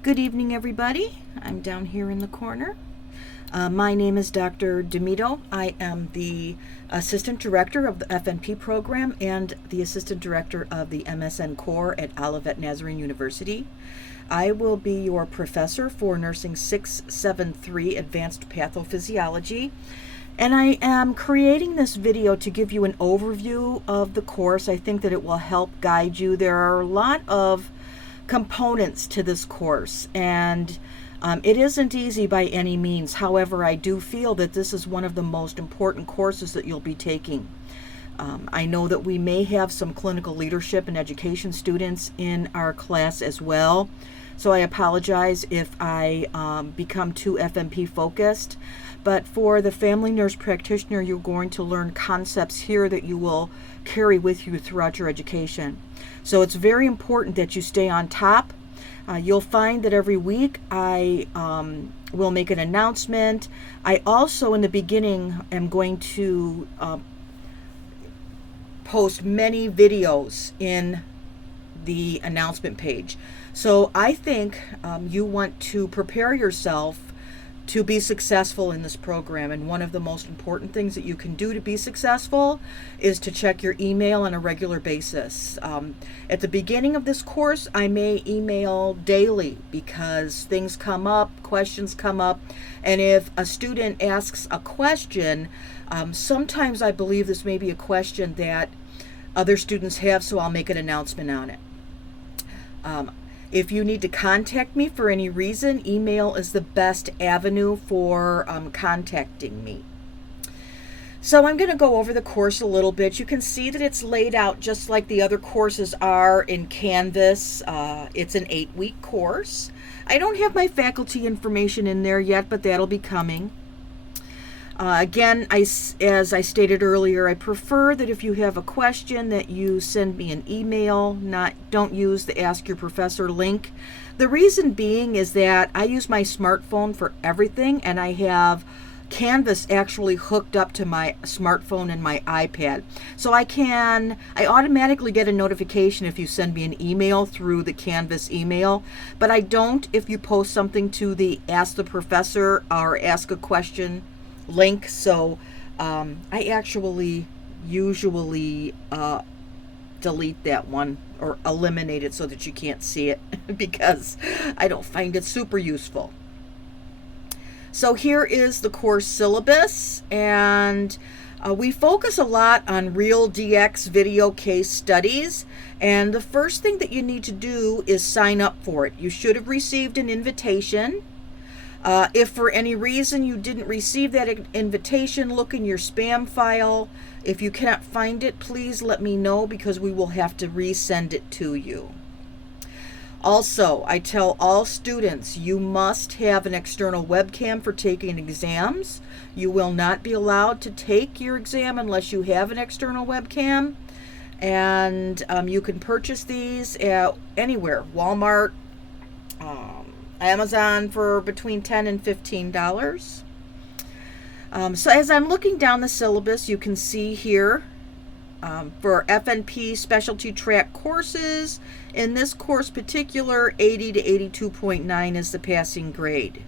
Good evening, everybody. I'm down here in the corner. My name is Dr. Demito. I am the Assistant Director of the FNP program and the Assistant Director of the MSN Core at Olivet Nazarene University. I will be your professor for Nursing 673 Advanced Pathophysiology. And I am creating this video to give you an overview of the course. I think that it will help guide you. There are a lot of components to this course, and it isn't easy by any means. However, I do feel that this is one of the most important courses that you'll be taking. I know that we may have some clinical leadership and education students in our class as well, so I apologize if I become too FNP focused. But for the family nurse practitioner, you're going to learn concepts here that you will carry with you throughout your education. So it's very important that you stay on top. You'll find that every week I will make an announcement. I also, in the beginning, am going to post many videos in the announcement page. So I think you want to prepare yourself to be successful in this program. And one of the most important things that you can do to be successful is to check your email on a regular basis. At the beginning of this course, I may email daily because things come up, questions come up. And if a student asks a question, sometimes I believe this may be a question that other students have, so I'll make an announcement on it. If you need to contact me for any reason, email is the best avenue for contacting me. So I'm going to go over the course a little bit. You can see that it's laid out just like the other courses are in Canvas. It's an 8-week course. I don't have my faculty information in there yet, but that'll be coming. Again, as I stated earlier, I prefer that if you have a question that you send me an email, don't use the Ask Your Professor link. The reason being is that I use my smartphone for everything, and I have Canvas actually hooked up to my smartphone and my iPad. So I automatically get a notification if you send me an email through the Canvas email, but I don't if you post something to the Ask the Professor or Ask a Question link. So I actually usually delete that one or eliminate it so that you can't see it because I don't find it super useful. So here is the course syllabus, and we focus a lot on real DX video case studies, and the first thing that you need to do is sign up for it. You should have received an invitation. If for any reason you didn't receive that invitation, look in your spam file. If you cannot find it, please let me know because we will have to resend it to you. Also, I tell all students you must have an external webcam for taking exams. You will not be allowed to take your exam unless you have an external webcam. And you can purchase these anywhere, Walmart, Amazon for between $10 and $15. So as I'm looking down the syllabus, you can see here for FNP specialty track courses, in this course particular, 80 to 82.9 is the passing grade.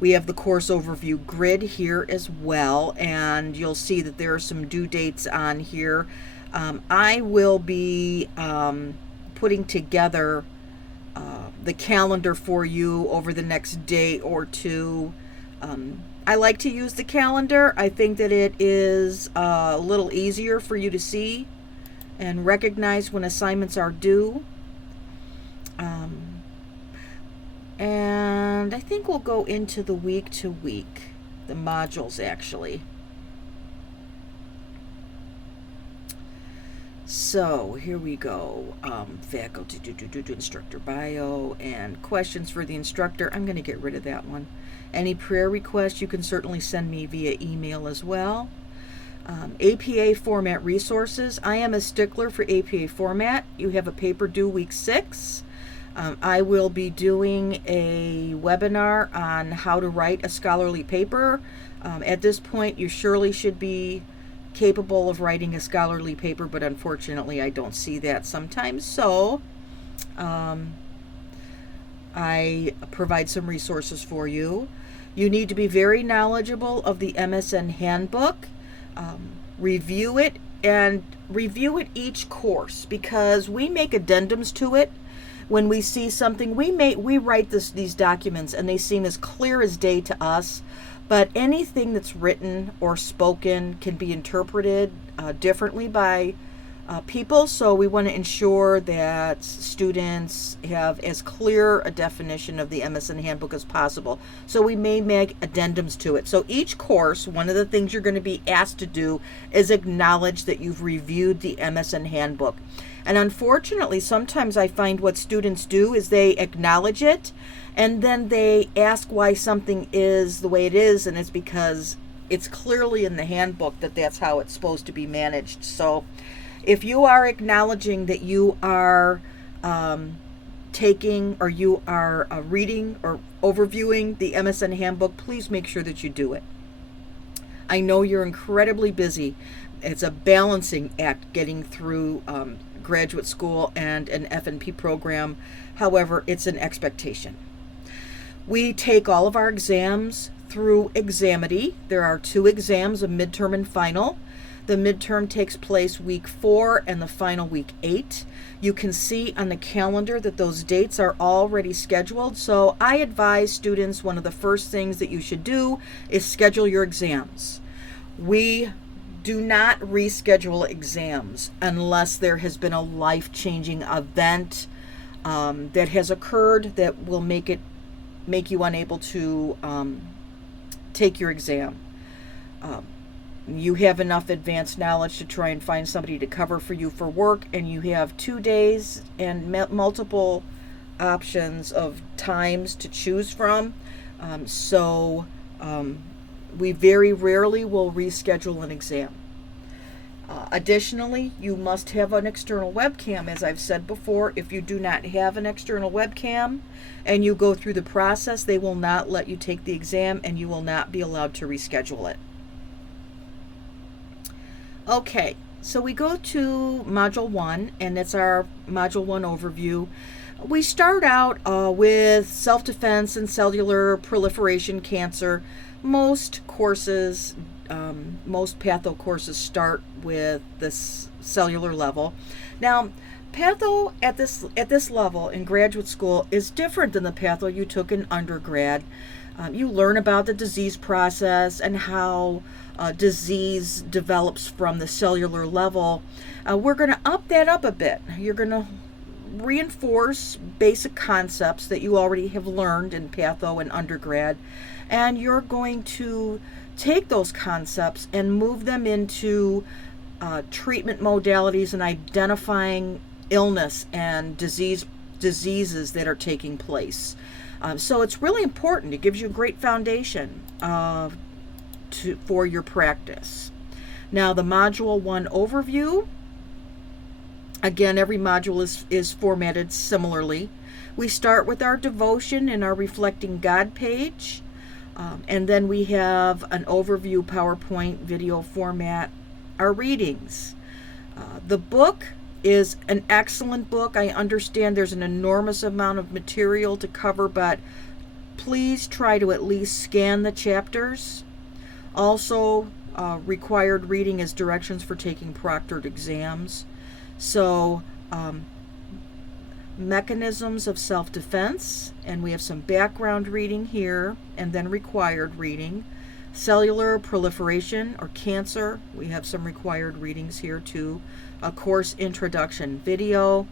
We have the course overview grid here as well, and you'll see that there are some due dates on here. I will be putting together the calendar for you over the next day or two. I like to use the calendar. I think that it is a little easier for you to see and recognize when assignments are due. And I think we'll go into the week to week, the modules actually. So here we go. Faculty, instructor bio, and questions for the instructor. I'm going to get rid of that one. Any prayer requests you can certainly send me via email as well. APA format resources. I am a stickler for APA format. You have a paper due week 6. I will be doing a webinar on how to write a scholarly paper. At this point, you surely should be capable of writing a scholarly paper, but unfortunately I don't see that sometimes. So I provide some resources for you. You need to be very knowledgeable of the MSN handbook. Review it, and review it each course, because we make addendums to it when we see something. We write these documents and they seem as clear as day to us, but anything that's written or spoken can be interpreted differently by people. So we want to ensure that students have as clear a definition of the MSN handbook as possible. So we may make addendums to it. So each course, one of the things you're going to be asked to do is acknowledge that you've reviewed the MSN handbook. And unfortunately, sometimes I find what students do is they acknowledge it and then they ask why something is the way it is, and it's because it's clearly in the handbook that that's how it's supposed to be managed. So if you are acknowledging that you are taking, or you are reading or overviewing the MSN handbook, please make sure that you do it. I know you're incredibly busy. It's a balancing act getting through graduate school and an F&P program. However, it's an expectation. We take all of our exams through Examity. There are 2 exams, a midterm and final. The midterm takes place week 4 and the final week 8. You can see on the calendar that those dates are already scheduled. So I advise students, one of the first things that you should do is schedule your exams. We do not reschedule exams unless there has been a life-changing event that has occurred that will make you unable to take your exam. You have enough advanced knowledge to try and find somebody to cover for you for work, and you have 2 days and multiple options of times to choose from. We very rarely will reschedule an exam. Additionally, you must have an external webcam. As I've said before, if you do not have an external webcam and you go through the process, they will not let you take the exam and you will not be allowed to reschedule it. Okay, so we go to Module 1, and it's our Module 1 overview. We start out with self-defense and cellular proliferation cancer. Most courses, most Patho courses start with this cellular level. Now, Patho at this level in graduate school is different than the Patho you took in undergrad. You learn about the disease process and how disease develops from the cellular level. We're going to up that up a bit. You're going to reinforce basic concepts that you already have learned in Patho and undergrad, and you're going to take those concepts and move them into treatment modalities and identifying illness and diseases that are taking place. So it's really important. It gives you a great foundation for your practice. Now, the Module 1 overview. Again, every module is formatted similarly. We start with our devotion and our Reflecting God page. And then we have an overview PowerPoint video format, our readings. The book is an excellent book. I understand there's an enormous amount of material to cover, but please try to at least scan the chapters. Also, required reading is directions for taking proctored exams. So, mechanisms of self-defense, and we have some background reading here, and then required reading. Cellular proliferation or cancer, we have some required readings here too. A course introduction video.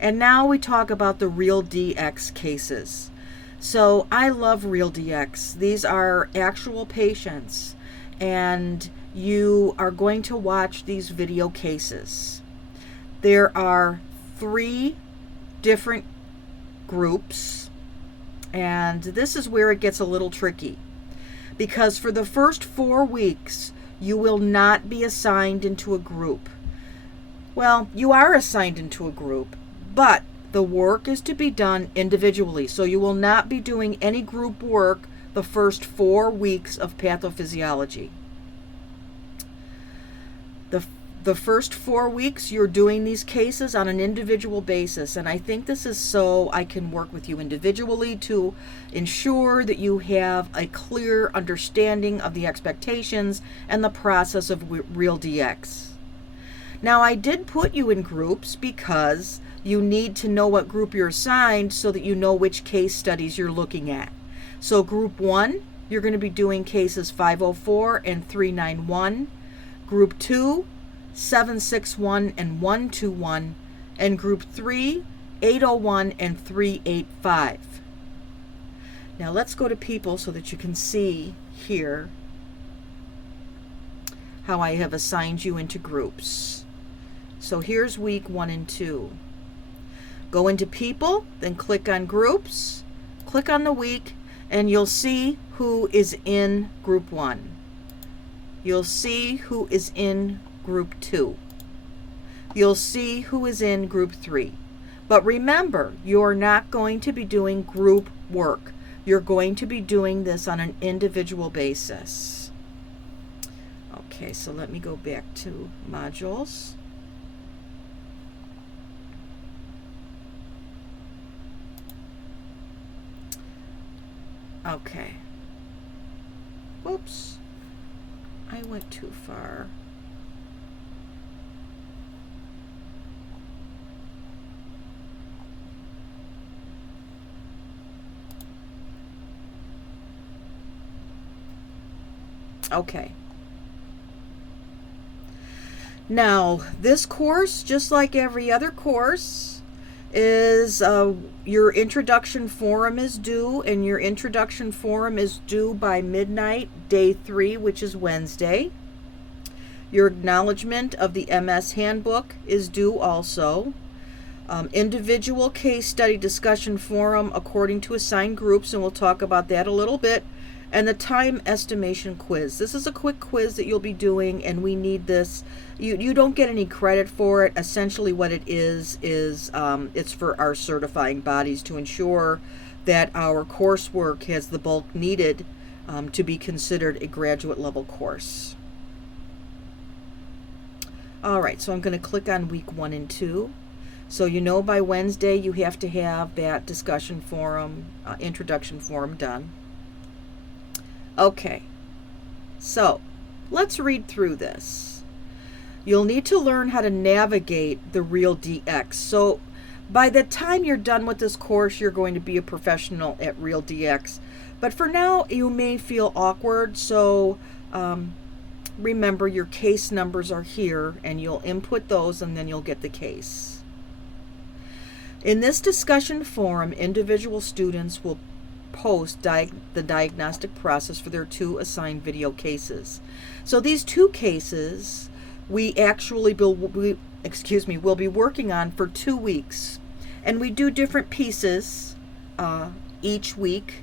And now we talk about the Real DX cases. So I love Real DX. These are actual patients, and you are going to watch these video cases. There are 3 different groups, and this is where it gets a little tricky, because for the first 4 weeks you will not be assigned into a group. Well, you are assigned into a group, but the work is to be done individually, so you will not be doing any group work the first 4 weeks of pathophysiology. The first 4 weeks, you're doing these cases on an individual basis, and I think this is so I can work with you individually to ensure that you have a clear understanding of the expectations and the process of Real DX. Now, I did put you in groups because you need to know what group you're assigned so that you know which case studies you're looking at. So Group 1, you're going to be doing cases 504 and 391. Group 2, 761 and 121. And Group 3, 801 and 385. Now let's go to people so that you can see here how I have assigned you into groups. So here's week 1 and 2. Go into people, then click on groups, click on the week, and you'll see who is in group 1. You'll see who is in group 2. You'll see who is in group 3. But remember, you're not going to be doing group work. You're going to be doing this on an individual basis. Okay, so let me go back to modules. Okay. Whoops. I went too far. Okay. Now, this course, just like every other course, is your introduction forum is due, and your introduction forum is due by midnight, day 3, which is Wednesday. Your acknowledgement of the MS handbook is due also. Individual case study discussion forum according to assigned groups, and we'll talk about that a little bit. And the time estimation quiz. This is a quick quiz that you'll be doing, and we need this. You don't get any credit for it. Essentially what it is it's for our certifying bodies to ensure that our coursework has the bulk needed to be considered a graduate level course. All right, so I'm going to click on week 1 and 2. So you know by Wednesday you have to have that discussion forum, introduction forum done. Okay, so let's read through this. You'll need to learn how to navigate the Real DX. So by the time you're done with this course, you're going to be a professional at Real DX. But for now, you may feel awkward, so remember your case numbers are here, and you'll input those, and then you'll get the case. In this discussion forum, individual students will post the diagnostic process for their 2 assigned video cases. So these 2 cases we actually will be working on for 2 weeks, and we do different pieces each week,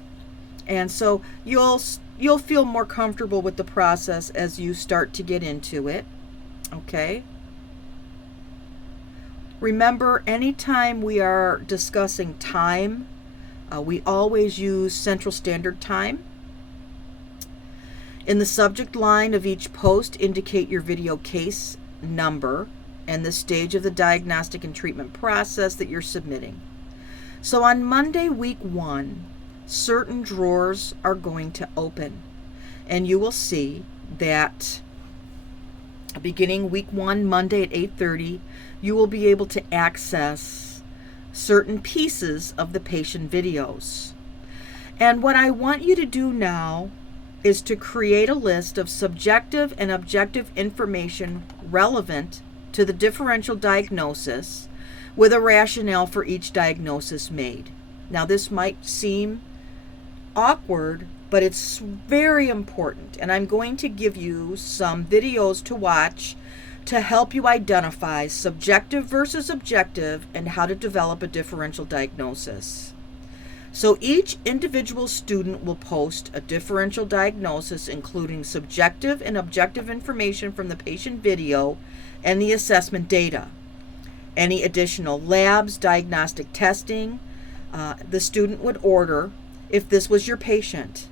and so you'll feel more comfortable with the process as you start to get into it. Okay, remember, anytime we are discussing time, we always use Central Standard Time. In the subject line of each post, indicate your video case number and the stage of the diagnostic and treatment process that you're submitting. So on Monday, week 1, certain drawers are going to open, and you will see that beginning week 1, Monday at 8:30, you will be able to access certain pieces of the patient videos. And what I want you to do now is to create a list of subjective and objective information relevant to the differential diagnosis with a rationale for each diagnosis made. Now, this might seem awkward, but it's very important, and I'm going to give you some videos to watch to help you identify subjective versus objective and how to develop a differential diagnosis. So each individual student will post a differential diagnosis including subjective and objective information from the patient video and the assessment data. Any additional labs, diagnostic testing, the student would order if this was your patient.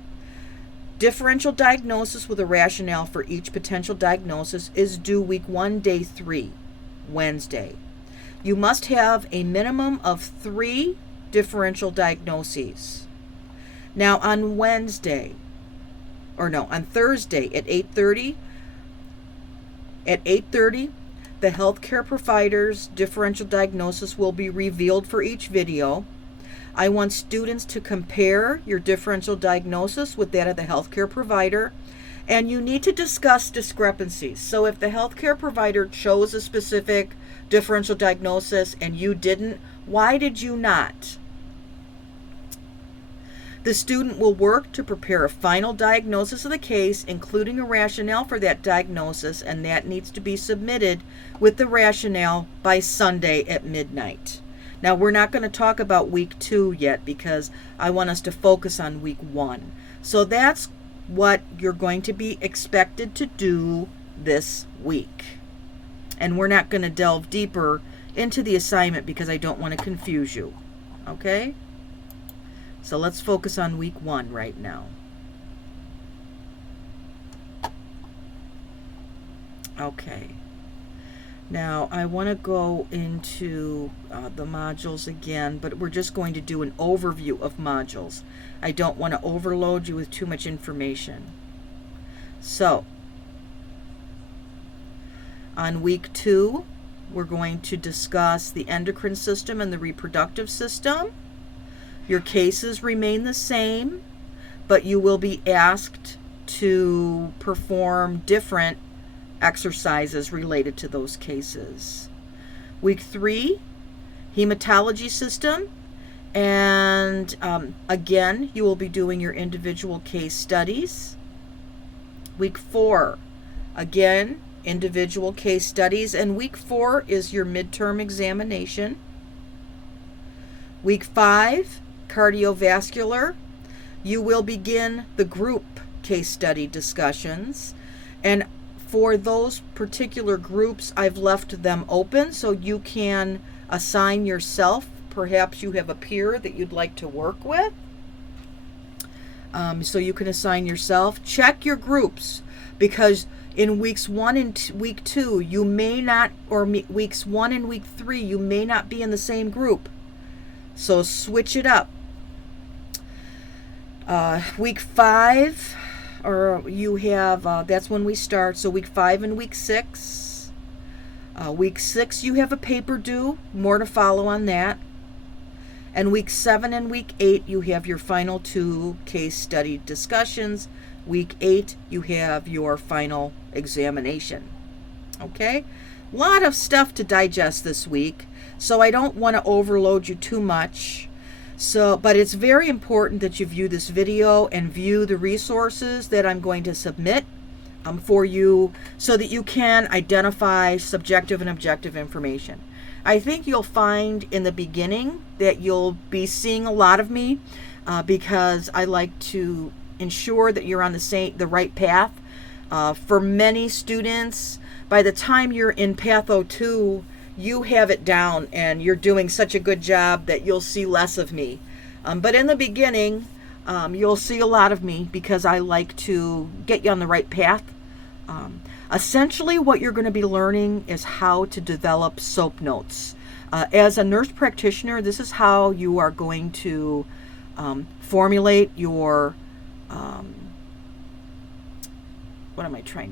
Differential diagnosis with a rationale for each potential diagnosis is due week 1, day 3, Wednesday. You must have a minimum of 3 differential diagnoses. Now on Thursday at 8:30, the healthcare provider's differential diagnosis will be revealed for each video. I want students to compare your differential diagnosis with that of the healthcare provider, and you need to discuss discrepancies. So if the healthcare provider chose a specific differential diagnosis and you didn't, why did you not? The student will work to prepare a final diagnosis of the case, including a rationale for that diagnosis, and that needs to be submitted with the rationale by Sunday at midnight. Now, we're not going to talk about week 2 yet because I want us to focus on week 1. So that's what you're going to be expected to do this week. And we're not going to delve deeper into the assignment because I don't want to confuse you. Okay? So let's focus on week 1 right now. Okay. Now, I want to go into the modules again, but we're just going to do an overview of modules. I don't want to overload you with too much information. So, on week 2, we're going to discuss the endocrine system and the reproductive system. Your cases remain the same, but you will be asked to perform different exercises related to those cases. Week 3, hematology system, and again, you will be doing your individual case studies. Week 4, again, individual case studies, and week 4 is your midterm examination. Week 5, cardiovascular, you will begin the group case study discussions, and for those particular groups, I've left them open so you can assign yourself. Perhaps you have a peer that you'd like to work with. So you can assign yourself. Check your groups, because in weeks 1 and week 2, you may not, or weeks 1 and week 3, you may not be in the same group. So switch it up. Week 5, or you have, that's when we start, so week 5 and week 6. Week 6, you have a paper due, more to follow on that. And week 7 and week 8, you have your final 2 case study discussions. Week 8, you have your final examination. Okay? A lot of stuff to digest this week, so I don't want to overload you too much. But it's very important that you view this video and view the resources that I'm going to submit for you so that you can identify subjective and objective information. I think you'll find in the beginning that you'll be seeing a lot of me because I like to ensure that you're on the right path. For many students, by the time you're in Patho 2, you have it down and you're doing such a good job that you'll see less of me. But in the beginning, you'll see a lot of me because I like to get you on the right path. Essentially, what you're going to be learning is how to develop SOAP notes. As a nurse practitioner, this is how you are going to formulate your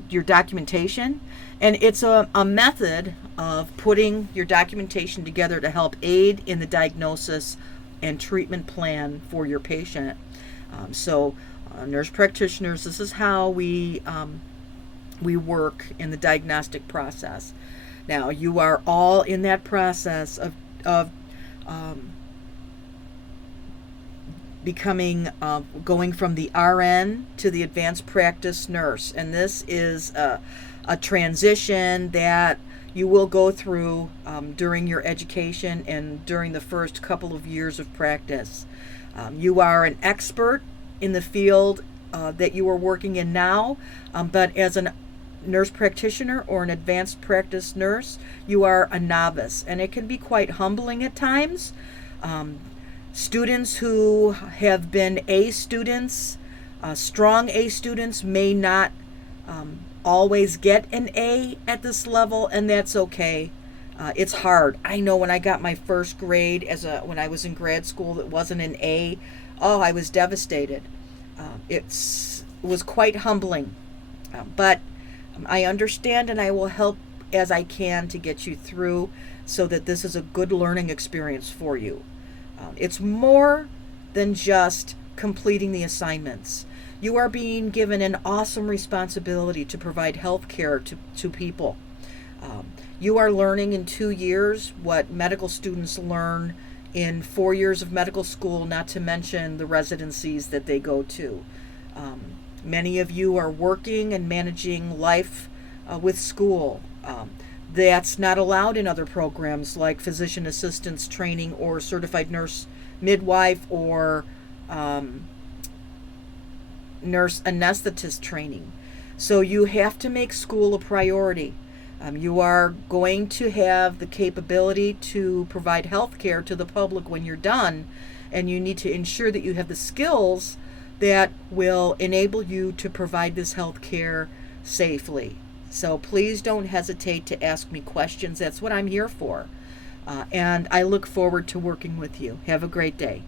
your documentation. And it's a method of putting your documentation together to help aid in the diagnosis and treatment plan for your patient. Nurse practitioners, this is how we work in the diagnostic process. Now, you are all in that process of going from the RN to the advanced practice nurse. And this is a transition that you will go through during your education and during the first couple of years of practice. You are an expert in the field that you are working in now, but as a nurse practitioner or an advanced practice nurse, you are a novice, and it can be quite humbling at times. Students who have been A students Strong A students may not always get an A at this level, and that's okay. It's hard. I know when I got my first grade when I was in grad school that wasn't an A, oh, I was devastated. It was quite humbling. But I understand, and I will help as I can to get you through so that this is a good learning experience for you. It's more than just completing the assignments. You are being given an awesome responsibility to provide health care to people. You are learning in 2 years what medical students learn in 4 years of medical school, not to mention the residencies that they go to. Many of you are working and managing life with school. That's not allowed in other programs like physician assistants training or certified nurse midwife or nurse anesthetist training. So you have to make school a priority. You are going to have the capability to provide health care to the public when you're done, and you need to ensure that you have the skills that will enable you to provide this health care safely. So please don't hesitate to ask me questions. That's what I'm here for. And I look forward to working with you. Have a great day.